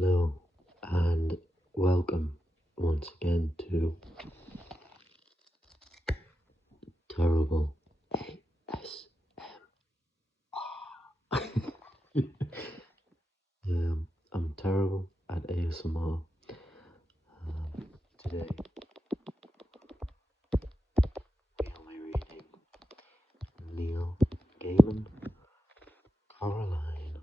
Hello and welcome once again to Terrible ASMR. I'm terrible at ASMR. Today we'll be reading Neil Gaiman, Coraline,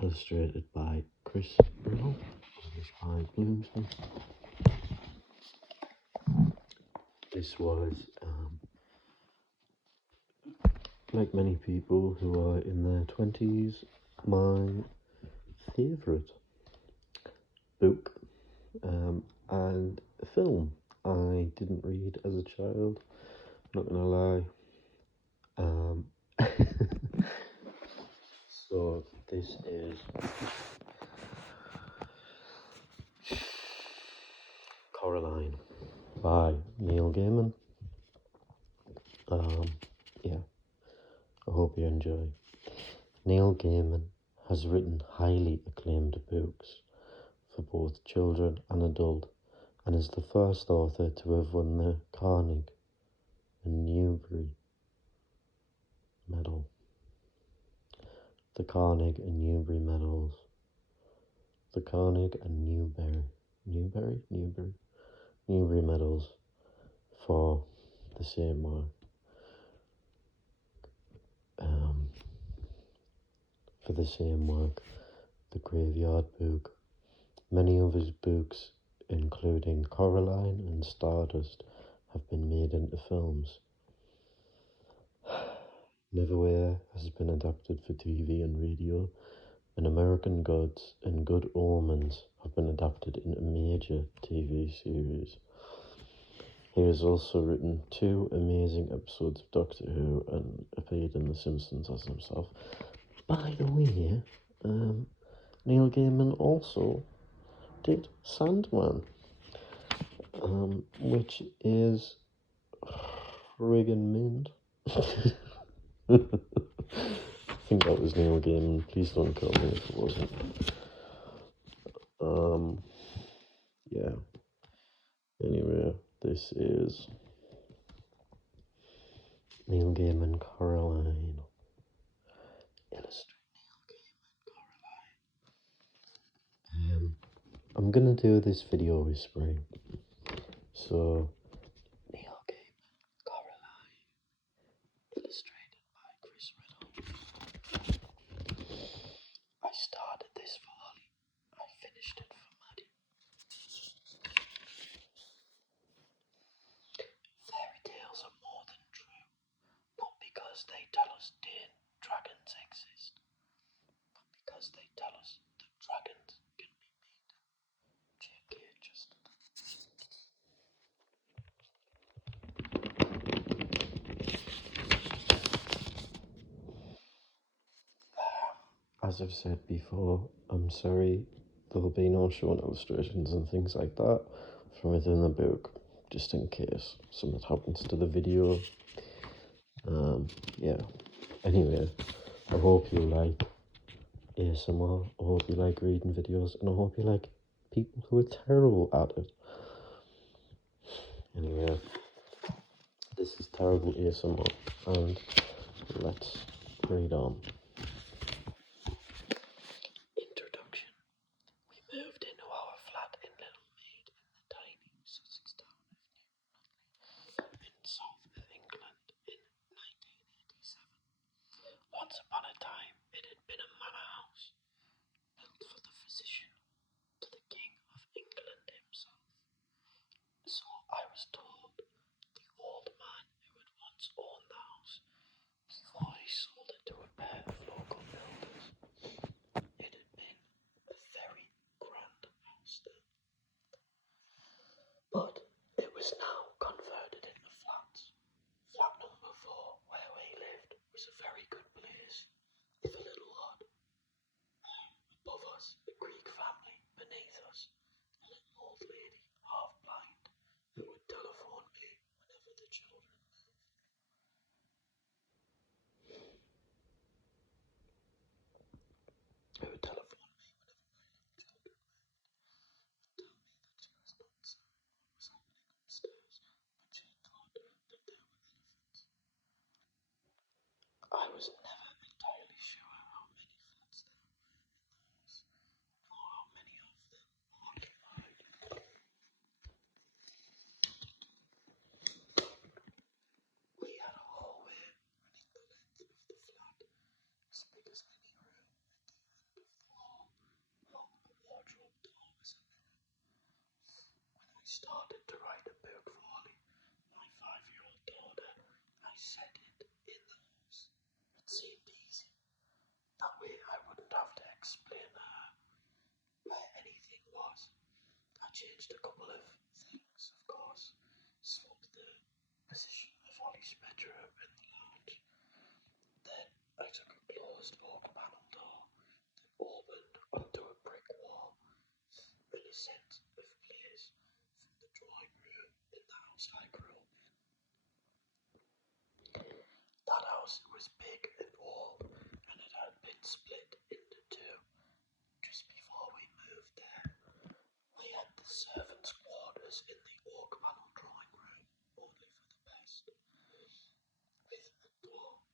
illustrated by Chris Riddle, published by Bloomsbury. This was, like many people who are in their 20s, my favourite book and film. I didn't read as a child, not gonna lie. So this is Coraline by Neil Gaiman. Yeah, I hope you enjoy. Neil Gaiman has written highly acclaimed books for both children and adult, and is the first author to have won the Carnegie and Newbery Medal. The Carnegie and Newbery Medals. The Carnegie and Newbery Medals for the same work. For the same work, The Graveyard Book. Many of his books, including Coraline and Stardust, have been made into films. Neverwhere has been adapted for TV and radio, and American Gods and Good Omens have been adapted into major TV series. He has also written 2 amazing episodes of Doctor Who and appeared in The Simpsons as himself. By the way, Neil Gaiman also did Sandman, which is friggin' mint. I think that was Neil Gaiman. Please don't kill me if it wasn't. Yeah. Anyway, this is Neil Gaiman, Coraline. Illustrate Neil Gaiman, Coraline. I'm gonna do this video whispering. So, Neil Gaiman, Coraline. Illustrated by Chris Riddle. I started this for Holly. I finished it for Maddie. Fairy tales are more than true, not because they tell us dragons exist, but because they tell us that dragons can be made. J.K. Justin. As I've said before, I'm sorry there'll be no showing illustrations and things like that from within the book, just in case something happens to the video. Yeah. Anyway, I hope you like ASMR, I hope you like reading videos, and I hope you like people who are terrible at it. Anyway, this is terrible ASMR, and let's read on. Introduction. We moved into our flat in Little Maid in the tiny Sussex town of Newton in south of England in 1987. Once upon a time, it had been a manor house, built for the physician to the King of England himself. So I was told, the old man who had once owned the house, before he sold it to a pair of local builders. It had been a very grand house then, but it was now converted into flats. Flat number 4, where we lived, was a very good place, if a little odd. Above us, a Greek family. Beneath us, a little old lady, half blind, who would telephone me whenever the children moved. was never entirely sure how many flats there were in the house, nor how many of them were occupied. We had a hallway running the length of the flat, as big as any room. At the end of the hall, along a wardrobe door was a mirror. When I started to write a book for Holly, my 5-year-old daughter, I set it in the house. It seemed easy. That way I wouldn't have to explain to her where anything was. I changed a couple of things, of course. Swapped the position of Holly's bedroom and the lounge. Then I took a closed oak panel door that opened onto a brick wall in a sense of place from the drawing room in the house I grew up in. That house was big and old, and it had been split into two just before we moved there. We had the servants' quarters in the oak panel drawing room, only for the best, with a door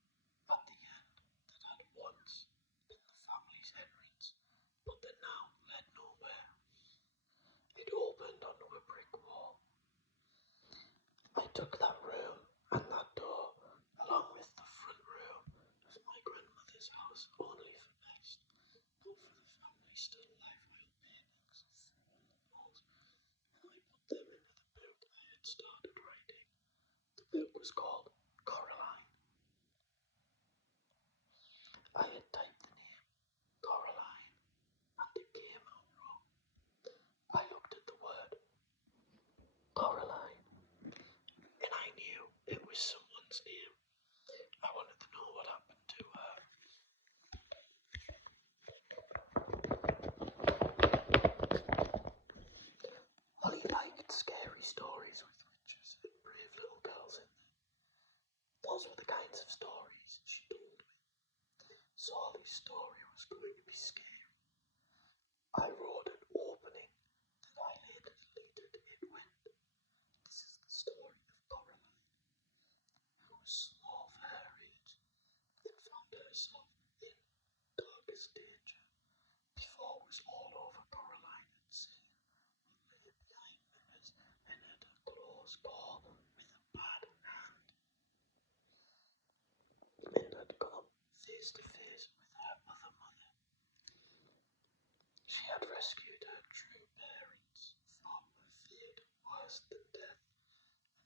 at the end that had once been the family's entrance, but that now led nowhere. It opened onto a brick wall. I took that room and that door, along with the front room of my grandmother's house, only for best, not for the family still life oil paintings of four on the walls, and I put them into the book I had started writing. The book was called Coraline. I had typed the name Coraline, and it came out wrong. I looked at the word Coraline, and I knew it was someone's name. I wanted to know what happened to her. Holly liked scary stories with witches and brave little girls in them. Those were the kinds of stories she told me. So Holly's story was going to be scary. I wrote an opening that I later deleted. It went, "This is the story of Coraline, who was small for her age and found herself in darkest danger before it was all over. Coraline had seen what lay behind mirrors and had a close call with a bad hand, and had come face to face with her other mother. She had rescued her true parents from a fate worse than death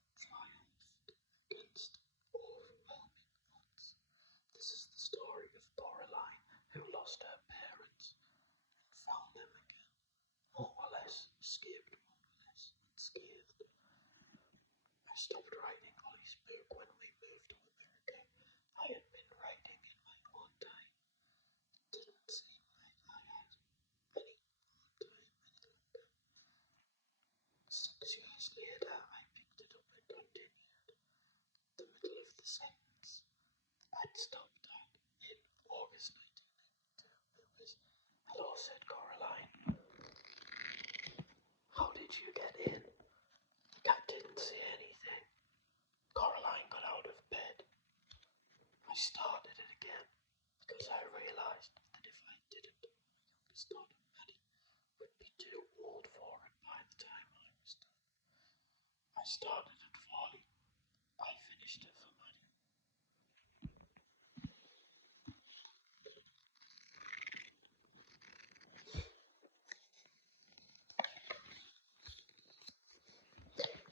and triumphed against overwhelming odds. This is the story of Coraline, who lost her parents and found them again, more or less, escaped more or less, unscathed." I stopped writing Holly's book when we moved to America. I had been writing in my own time. It didn't seem like I had any own time any longer. 6 years later, I picked it up and continued. The middle of the sentence I'd stopped at in August 1992. It was, "Hello," said Coraline. "How did you get in?" The cat didn't say anything. Coraline got out of bed. I started it again because I realised that if I didn't, my youngest daughter Maddie would be too old for it by the time I was done. I started it for Holly. I finished it for Maddie.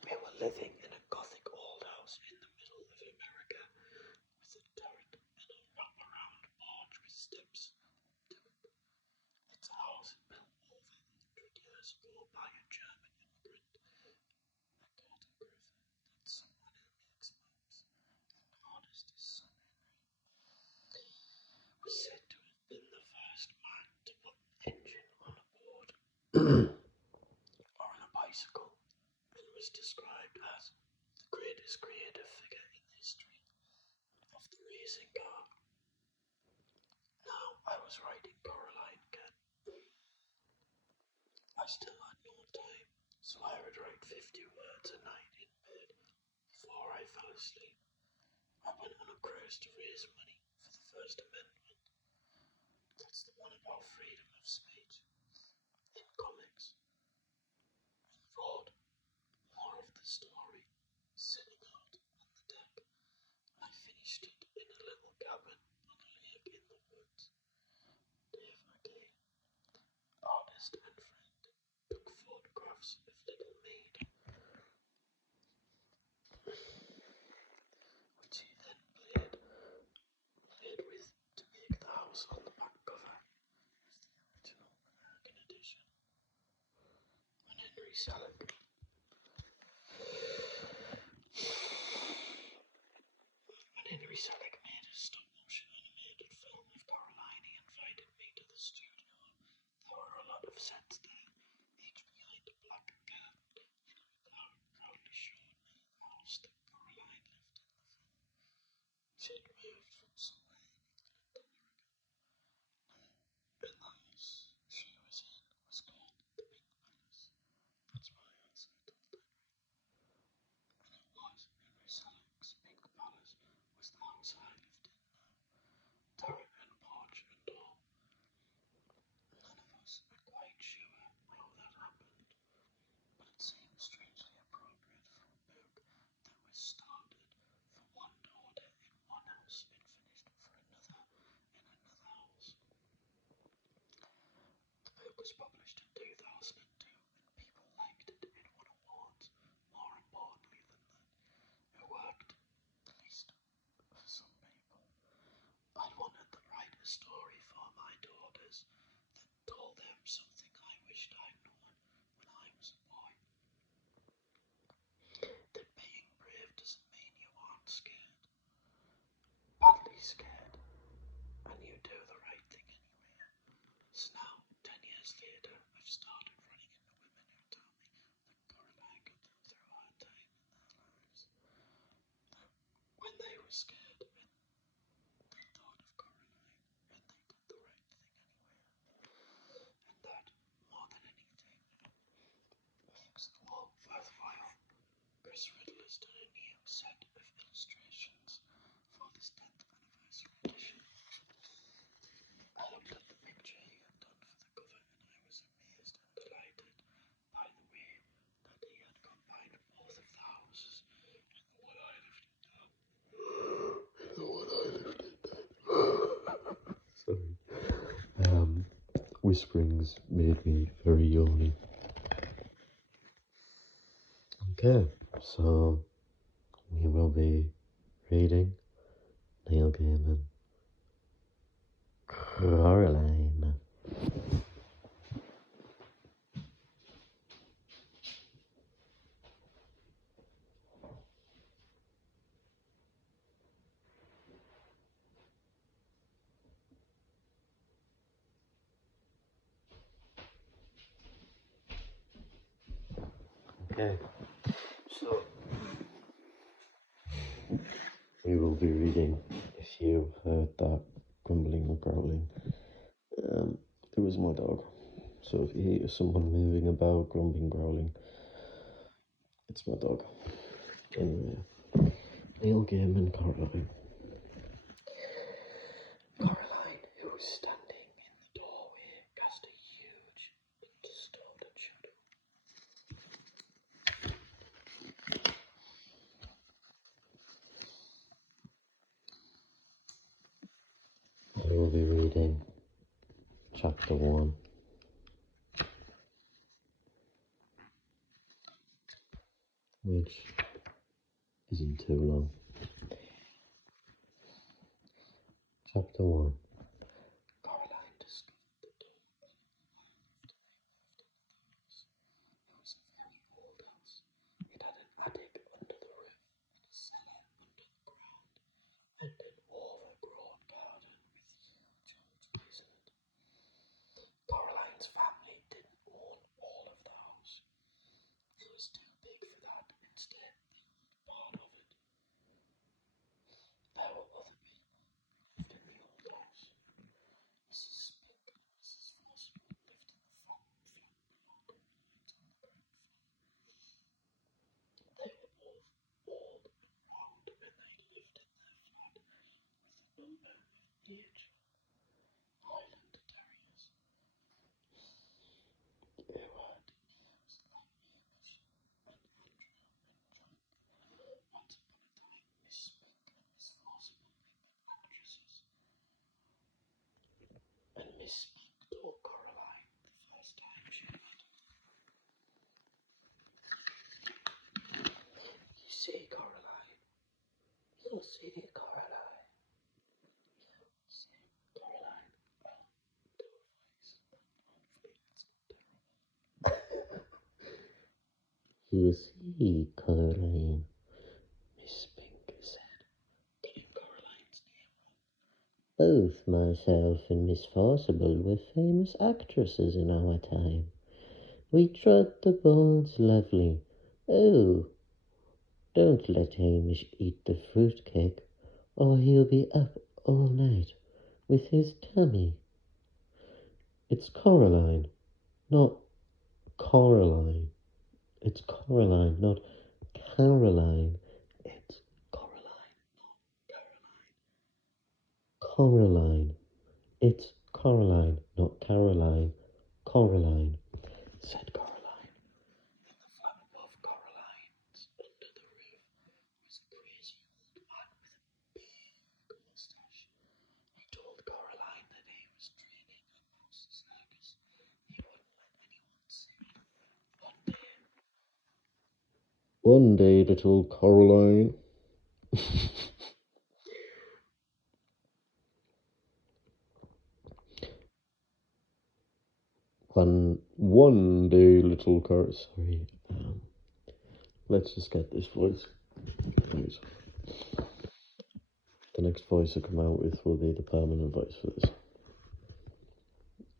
We were living in a Gothic old house in the middle of America, with a turret and a wrap-around porch with steps to it. It's a house built over 100 years ago by a German immigrant, a cartographer, that's someone who makes maps, and artist his son Henry was said to have been the first man to put an engine on a board or on a bicycle, and was described as the greatest creative figure in history of the racing car. Now I was writing Coraline again. I still had no time, so I would write 50 words a night in bed before I fell asleep. I went on a cruise to raise money for the Selick. When Henry Selick made a stop-motion animated film of Coraline, he invited me to the studio. There were a lot of sets there, each behind a black curtain. Henry proudly showed me the house that Coraline lived in the film. She'd moved from somewhere in England to Oregon. And the house she was in was called the Pink Palace. That's my answer, I told Henry. And it was. Henry Selick's Pink Palace was the house I lived in now. Turret and porch and all. None of us are quite sure how that happened, but it seems strangely appropriate for a book that was started for one daughter in one house and finished for another in another house. The book was published in 2002 and people liked it. It won awards. More importantly than that, it worked, at least for some people. I wanted to write a story for my daughters that told them something I wished I'd known when I was a boy. That being brave doesn't mean you aren't scared. Badly scared. And you do the right thing anyway. So now, 10 years later, I've started running into women who tell me that Coraline got them through a hard time in their lives. That when they were scared and they thought of Coraline and they did the right thing anyway. And that, more than anything, makes the world worthwhile. Chris Riddle has done a new set of illustrations for this 10th anniversary edition. I looked at the picture he had done for the cover and I was amazed and delighted by the way that he had combined both of the houses and the one I lived in now. Sorry. Whisperings made me very yawny. Okay, so we will be reading Neil Gaiman, Coraline. Okay, so we will be reading, if you've heard that grumbling or growling, it was my dog. So if you hear someone moving about, grumbling, growling, it's my dog. Anyway, Neil Gaiman, Coraline. Coraline, who was standing in the doorway, cast a huge and distorted shadow. I will be reading Chapter 1. Which isn't too long. Chapter 1. Coraline discovered the door a little while after they moved into the house. It was a very old house. It had an attic under the roof and a cellar under the ground, and an overgrown garden with huge old trees in it. Coraline's family didn't own all of the house. It was too big for that. Instead, they owned part of it. There were other people who lived in the old house. Mrs. Spink and Mrs. Forcible lived in the front flat below Coraline's on the ground floor. They were both old and round, and they lived in their flat with a number of aged Highland Terriers. They had names like Hamish and Andrew and John. Once upon a time, Miss Spink and Miss Forcible became actresses. And Miss Spink told Coraline the first time she met her. You see, Coraline. You'll see, Coraline. You'll see, Coraline. I'll do a voice, but hopefully it's not terrible. to see, Coraline, Miss Pink said, getting Coraline's name. Both myself and Miss Forcible were famous actresses in our time. We trod the boards lovely. Oh, don't let Hamish eat the fruit-cake, or he'll be up all night with his tummy. It's Coraline, not Coraline. It's Coraline, not Caroline. It's Coraline, not Caroline. Coraline. It's Coraline, not Caroline. Coraline, said Coraline. In the flat above Coraline's, under the roof, was a crazy old man with a big moustache. He told Coraline that he was training a mouse circus. He wouldn't let anyone see it. One day, little Coraline. One day, little Sorry. Let's just get this voice. Please. The next voice I come out with will be the permanent voice for this.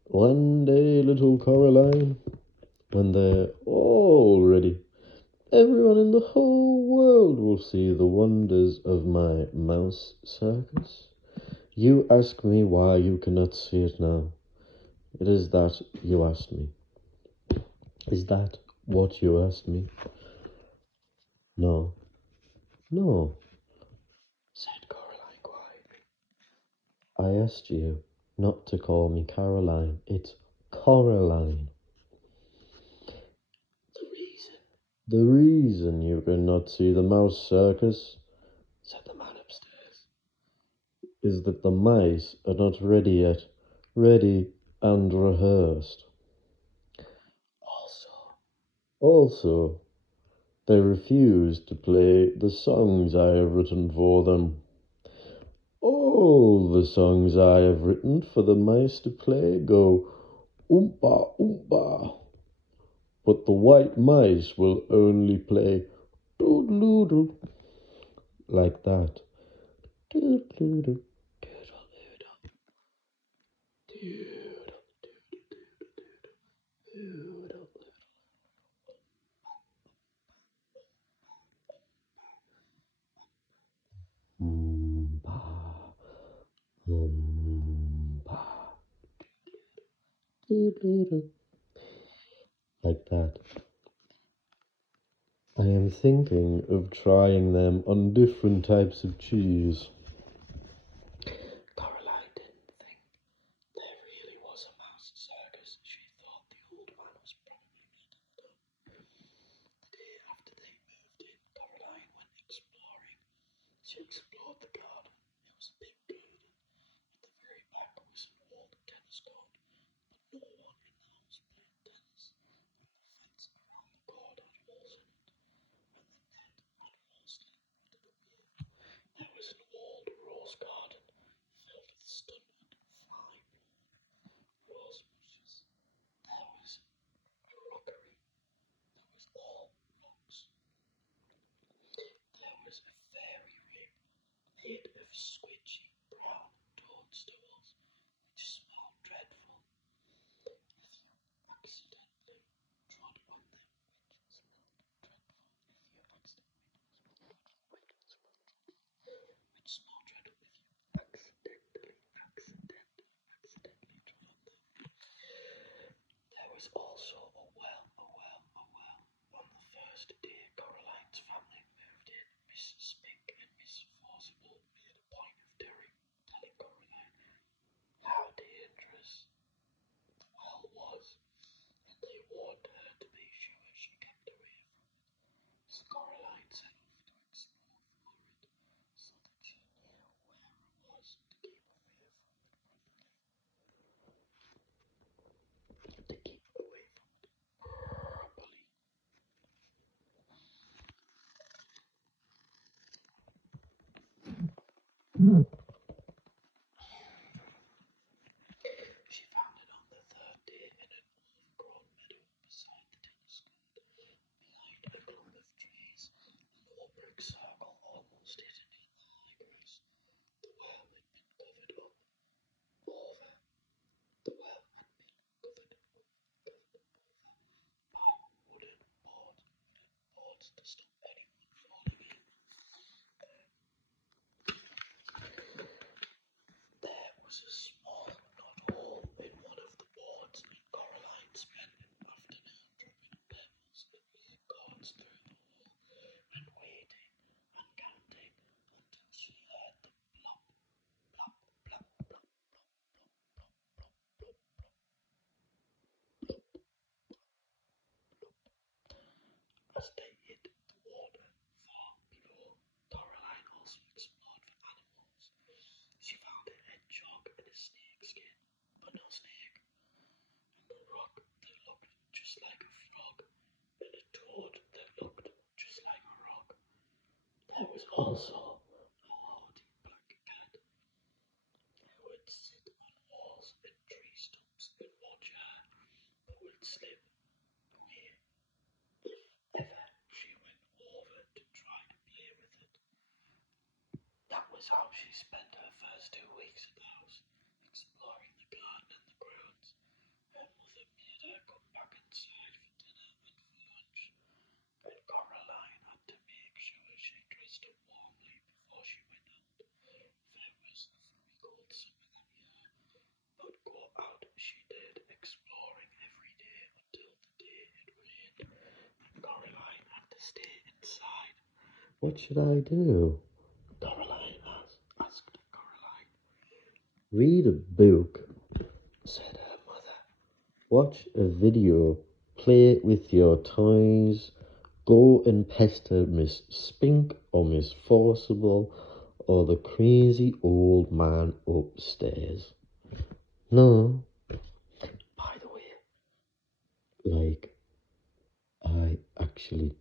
One day, little Coraline, when they're all ready, everyone in the whole world will see the wonders of my mouse circus. You ask me why you cannot see it now. It is that you asked me. Is that what you asked me? No, said Coraline quietly. I asked you not to call me Caroline. It's Coraline. The reason you cannot see the mouse circus, said the man upstairs, is that the mice are not ready yet. Ready and rehearsed. Also, they refuse to play the songs I have written for them. All the songs I have written for the mice to play go oompa oompa, but the white mice will only play doodle-doodle like that. Doodle-doodle, doodle-doodle, doodle-doodle. Oompa, oompa, doodle-doodle, like that. I am thinking of trying them on different types of cheese. Caroline didn't think there really was a mouse circus. She thought the old man was probably making it up. The day after they moved in, Caroline went exploring. She explored the garden. It was a big garden. At the very back was an old tennis court, but no one in the house played tennis. And the fence around the court had holes in it, and the net had mostly rotted away. There was an old rose garden filled with stunted, fly-blown rose bushes. There was a rockery that was all rocks. There was a fairy ring made of squidgy brown toadstools, which smelled dreadful. If you accidentally trod on them, which smelled dreadful. Which smelled dreadful if you accidentally trod on them. There was also a well. On the first day Coraline's family moved in, Mrs. Spink and Miss Forcible made a point of telling Coraline how dangerous the well was, and they warned her to be sure she kept away from it. So Coraline set off to explore for it, so that she knew where it was to keep away from it properly. She found it on the third day in an overgrown meadow beside the tennis court, behind a was a small knot hole in one of the boards, and Coraline spent an afternoon dropping pebbles and acorns through the hole and waiting and counting until she heard the plop, plop, plop, plop, as they hit the water far below. Coraline also explored for animals. She found a hedgehog and a snake skin, but no snake, and a rock that looked just like a frog, and a toad that looked just like a rock. There was also a hardy black cat who would sit on walls and tree stumps and watch her, but would slip away if ever she went over to try to play with it. That was how she spent her first 2 weeks at the house, exploring the garden and the grounds. Her mother made her come back inside for dinner and for lunch, and Coraline had to make sure she dressed up warmly before she went out. There was a very cold summer that year, but go out she did, exploring every day until the day it rained, and Coraline had to stay inside. What should I do? Caroline asked Coraline. Read a book, said her mother. Watch a video. Play with your toys. Go and pester Miss Spink or Miss Forcible or the crazy old man upstairs. No. By the way, I actually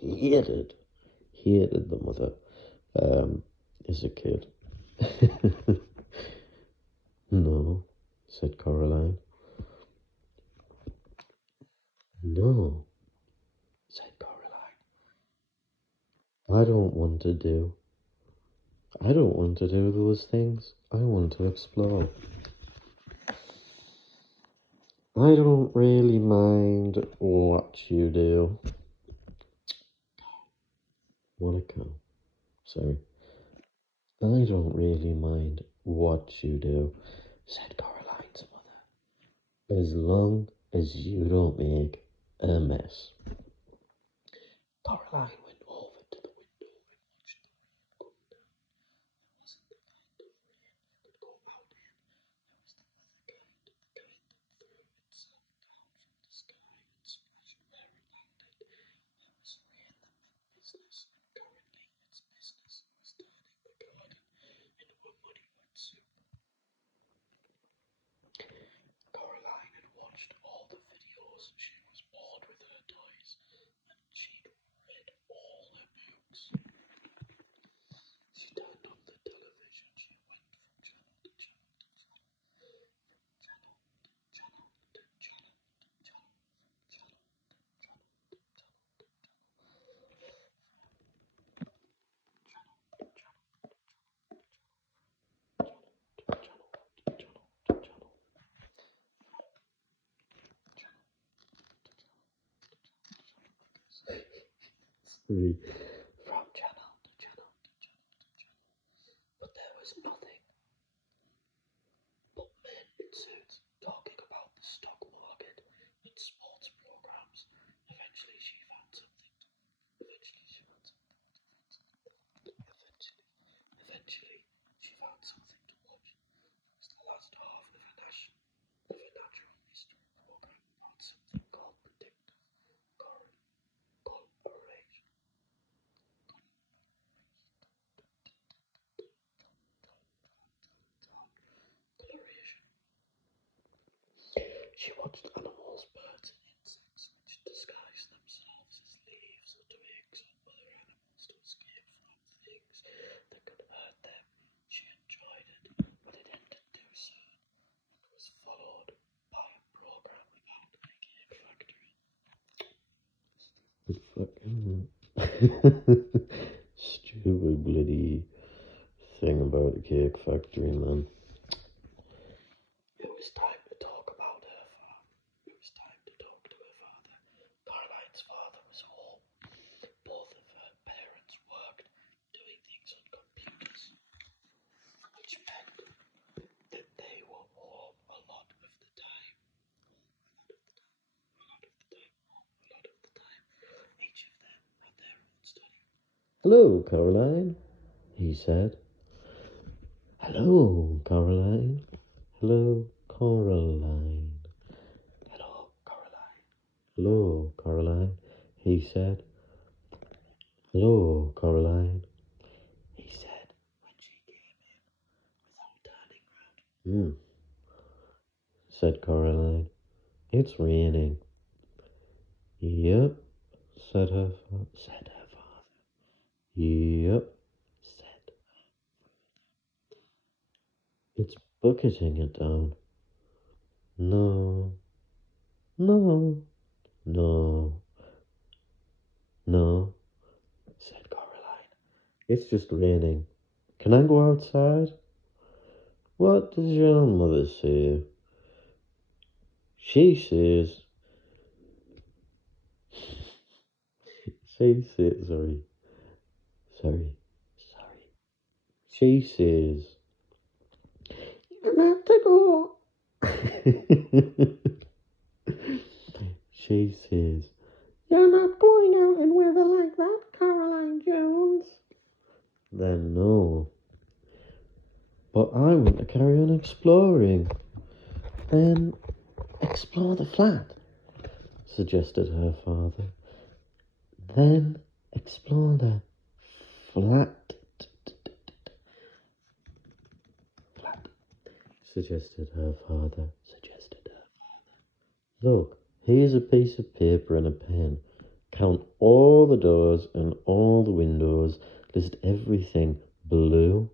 hated the mother as a kid. No, said Caroline. No, said Caroline. I don't want to do. I don't want to do those things. I want to explore. I don't really mind what you do. Monica, sorry. I don't really mind what you do, said Caroline's mother, as long as you don't make a mess. Caroline went over to the window and watched the rain come down. There wasn't the kind of rain you could go out in. There was the other kind, the kind that threw itself down from the sky and splashed where it landed. There was rain that meant business, and currently its business was turning the garden into a muddy wet soup. Caroline had watched all the videos. She was bored with her toys, and she'd read all her books. She turned on the television. She went from channel to channel to channel, from channel to channel to channel to channel, from channel to channel to channel to sorry. From channel to channel to channel to channel. But there was nothing but men in suits talking about the stock market and sports programs. Eventually she found something to Eventually she found something Eventually she found something to watch. It was the last half of a natural history program about something called predictive correlation. She watched animals, birds, and insects which disguised themselves as leaves or twigs or other animals to escape from things that could hurt them. She enjoyed it, but it ended too soon and was followed by a program about a cake factory. Stupid bloody thing about a cake factory, man. It was time to talk about her farm. It was time to talk to her father. Caroline's father was home. Both of her parents worked doing things on computers, which meant Hello, Caroline, he said. Hello, Caroline. Hello, Coraline. Hello, Caroline. Hello, Caroline, he said. Hello, Caroline, he said when she came in without turning round. Said Caroline. It's raining. Yep, said her father. Yep, said. It's bucketing it down. No, no, no, no, said Caroline. It's just raining. Can I go outside? What does your mother say? She says, sorry. She says, you have to go. She says, you're not going out in weather like that, Caroline Jones. Then no. But I want to carry on exploring. Then explore the flat, suggested her father. Then explore the flat, suggested her father. Look, here's a piece of paper and a pen. Count all the doors and all the windows. List everything blue.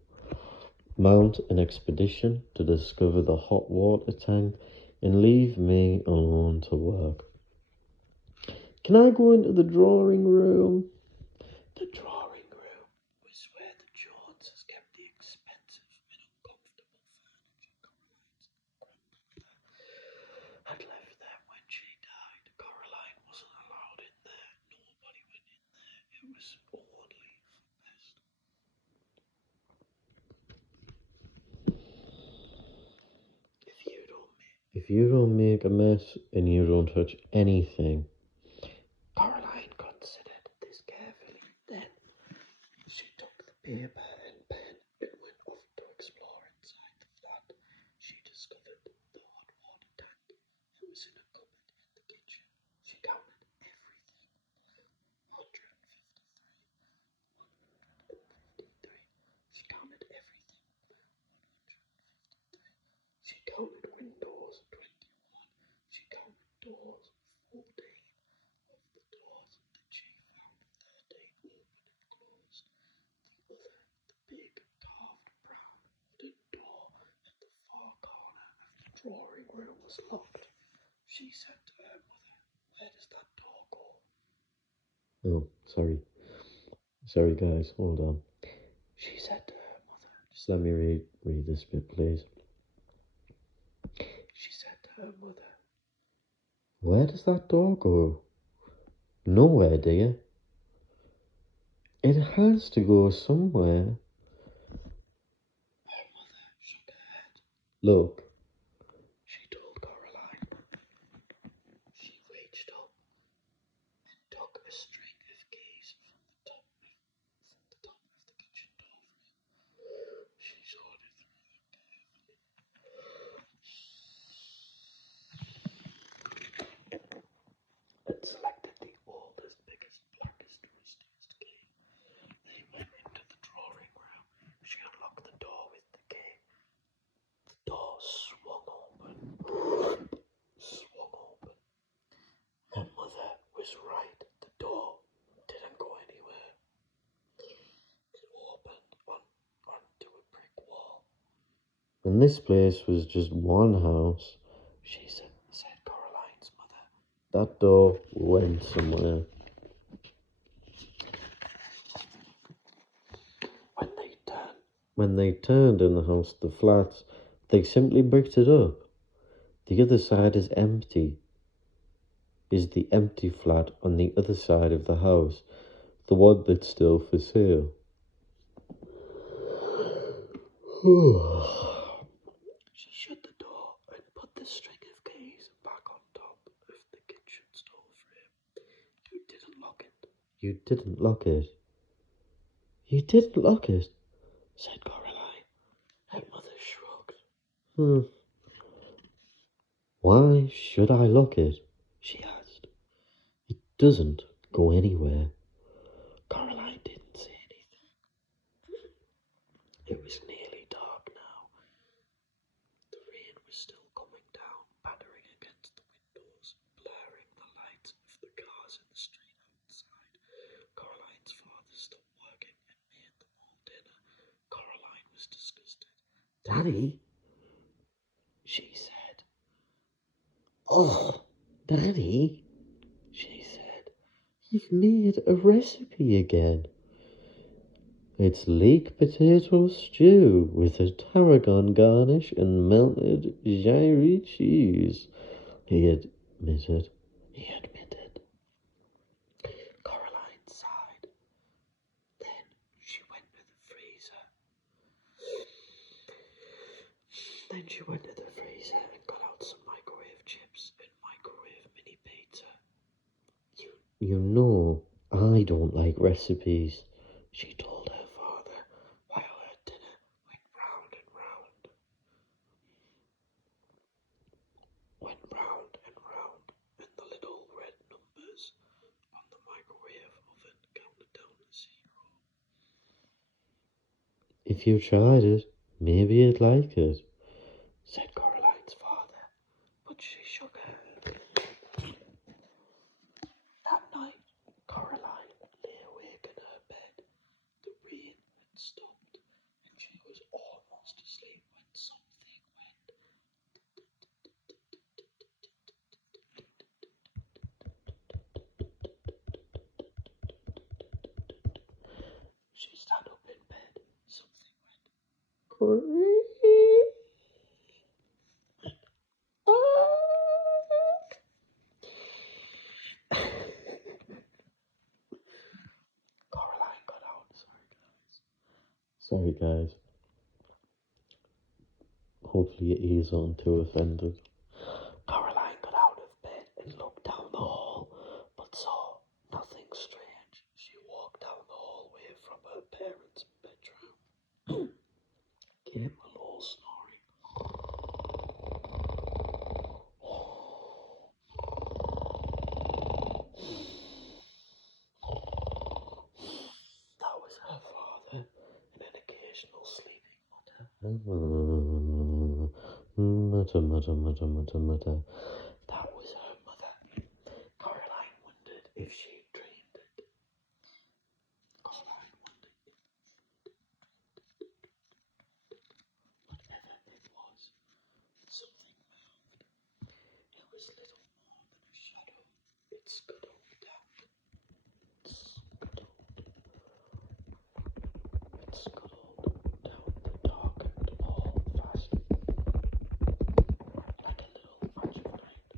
Mount an expedition to discover the hot water tank and leave me alone to work. Can I go into the drawing room? The drawing room was where the Joneses kept the expensive and uncomfortable furniture had left them when she died. Coraline wasn't allowed in there. Nobody went in there. It was only for best. If you don't make a mess and you don't touch anything. Caroline considered this carefully. Then she took the paper and pen and went off to explore inside the flat. She discovered the hot water tank. It was in a cupboard in the kitchen. She counted everything. 153. She counted everything. 153. She counted windows. 21. She counted doors. 14. Of the doors that she found, 13 open and closed. The big carved brown wooden door at the far corner of the drawing room was locked. She said to her mother, where does that door go? Oh, sorry. Sorry, guys, hold on. She said to her mother, just let me read this bit, please. She said to her mother, where does that door go? Nowhere, dear. It has to go somewhere. Her mother shook her head. Look, she told Coraline. She reached up and took a string of keys from the top of the kitchen door frame. She sorted through them carefully and selected the oldest, biggest, blackest, rustiest key. They went into the drawing room. She unlocked the door with the key. The door swung open. Her mother was right. The door didn't go anywhere. It opened onto a brick wall. And this place was just one house, said Coraline's mother. That door went somewhere. When they turned in the house, the flats, they simply bricked it up. The other side is empty. Is the empty flat on the other side of the house, the one that's still for sale. She shut the door and put the string of keys back on top of the kitchen door frame. You didn't lock it. You didn't lock it. You didn't lock it, said Coraline. Her mother shrugged. Why should I lock it? She asked. It doesn't go anywhere. Coraline didn't say anything. It was nearly dark now. The rain was still coming down, pattering against the windows, blurring the lights of the cars in the street outside. Coraline's father stopped working and made them all dinner. Coraline was disgusted. Daddy, she said. Oh, Daddy, she said, you've made a recipe again. It's leek potato stew with a tarragon garnish and melted Jairi cheese, he admitted. Coraline sighed. Then she went to the freezer. And got out some microwave chips and microwave mini pizza. You know, I don't like recipes, she told her father, while her dinner went round and round. And the little red numbers on the microwave oven counted down to 0. If you tried it, maybe you'd like it, said Coraline's father, but she shook her head. That night, Coraline lay awake in her bed. The rain had stopped, and she was almost asleep when something went. She sat up in bed. Something went. Coraline got out. Sorry, guys. Hopefully your ears aren't too offended. Coraline got out of bed and looked down the hall, but saw nothing strange. She walked down the hallway from her parents' bedroom. Came a low snoring. That was her father, and an occasional sleeping mutter. That was her mother. Coraline wondered if she dreamed it. Whatever it was, something moved. It was little more than a shadow. It scuttled down. It scuttled down the darkened hall fast, like a little flash of light.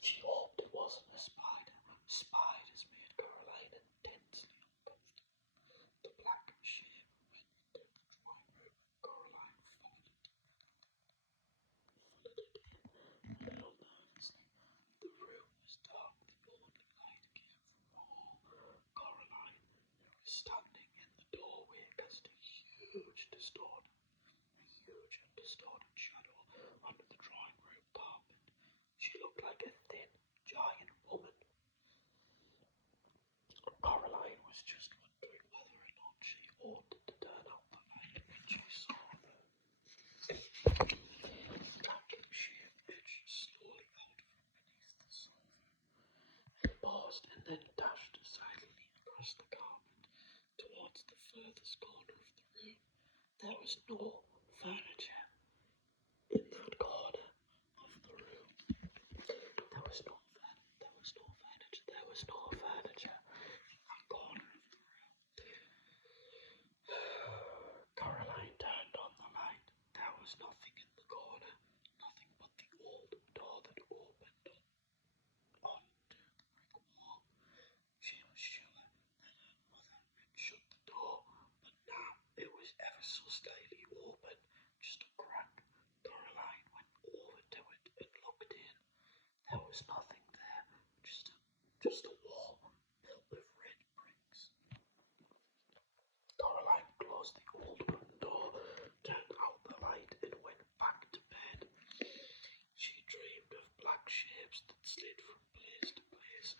She hoped it wasn't a spider. Spiders made Coraline intensely uncomfortable. The black shape went into the drawing room. Coraline followed it in a little nervously. The room was dark. The only light came from the hall. Coraline, who was standing in the doorway, cast a huge and distorted shadow onto the drawing room carpet. She looked like a thin, giant woman. Coraline was just wondering whether or not she ought to turn out the light when she saw the tracking shape edged slowly out from beneath the sofa. It paused and then dashed silently across the carpet towards the furthest corner of the room. There was no furniture in that corner of the room. There was no furniture in that corner of the room. Coraline turned on the light. There was nothing in the corner, nothing but the old door that opened onto the brick wall. She was sure that her mother had shut the door, but now it was ever so slightly open, just a crack. Coraline went over to it and looked in. There was nothing there, just a wall built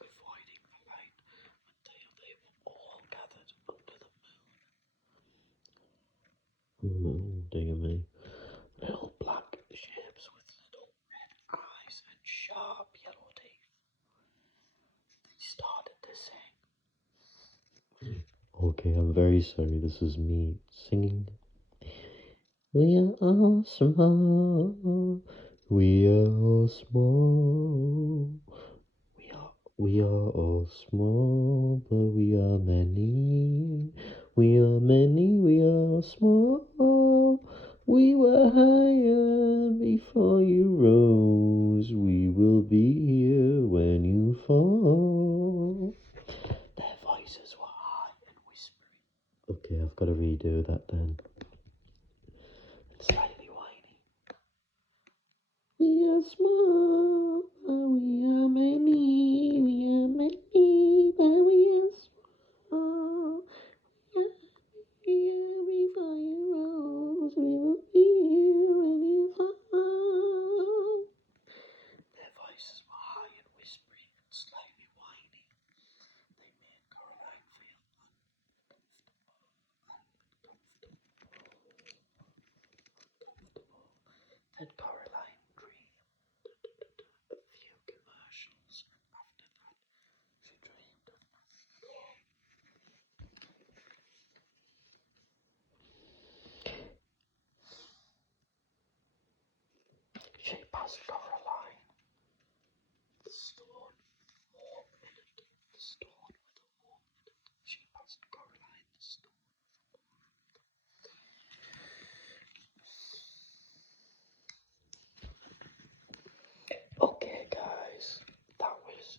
avoiding the light until they were all gathered under the moon. Dear me. Little black shapes with little red eyes and sharp yellow teeth. They started to sing. Okay, I'm very sorry. This is me singing. We are all small. We are all small. We are all small, but we are many. We are many, we are small. We were higher before you rose. We will be here when you fall. Their voices were high and whispering. Okay, I've got to redo that then. Slightly whiny. We are small, but we are many. We are many, but we are small. We are here before you rose. We will be here when you fall. Their voices were high and whispering and slightly whiny. They made Coraline feel uncomfortable. Then Coraline dreamed a few commercials, and after that, she dreamed of nothing. She passed Coraline the stone warm in it. The stone with a warm in it. She passed Coraline the stone. Okay, guys, that was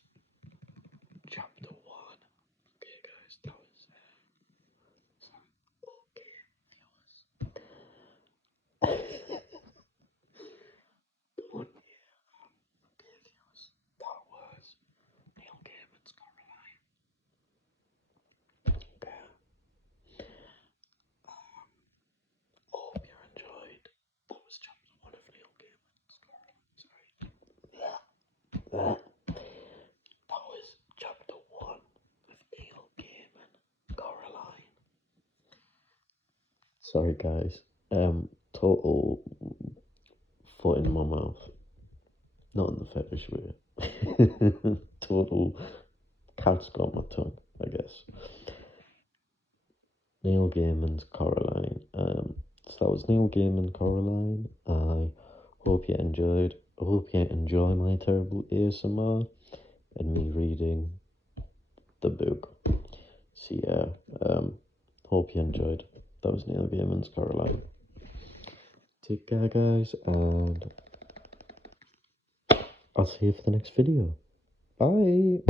chapter 1. Okay, guys, that was okay, viewers. Good, yeah. Okay, viewers, that was Neil Gaiman's Coraline. Okay. Hope you enjoyed. That was chapter 1 of Neil Gaiman's Coraline. Sorry. That was chapter 1 of Neil Gaiman, Coraline. Sorry, guys. Total foot in my mouth. Not in the fetish way. Total cat's got my tongue, I guess. Neil Gaiman's Coraline. So that was Neil Gaiman, Coraline. I hope you enjoyed. I hope you enjoy my terrible ASMR and me reading the book. So yeah, hope you enjoyed. That was Neil Gaiman's Coraline. Take care, guys, and I'll see you for the next video. Bye.